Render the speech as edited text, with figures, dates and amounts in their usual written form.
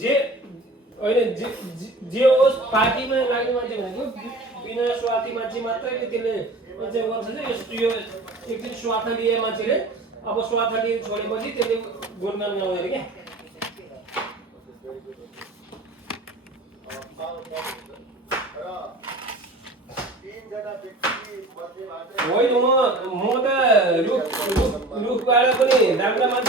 जे होइन जे होस् पार्टीमा लाग्ने मान्छे भनेको बिना स्वार्थी मान्छे मात्रै त्यसले मान्छे गर्छ। यो एकदिन स्वार्थ लिए मान्छेले अब स्वार्थ लिए छोडेपछि त्यसले गुणगान गाउँदैन क्या। होइन म त रुखबाट पनि राम्रा मान्छे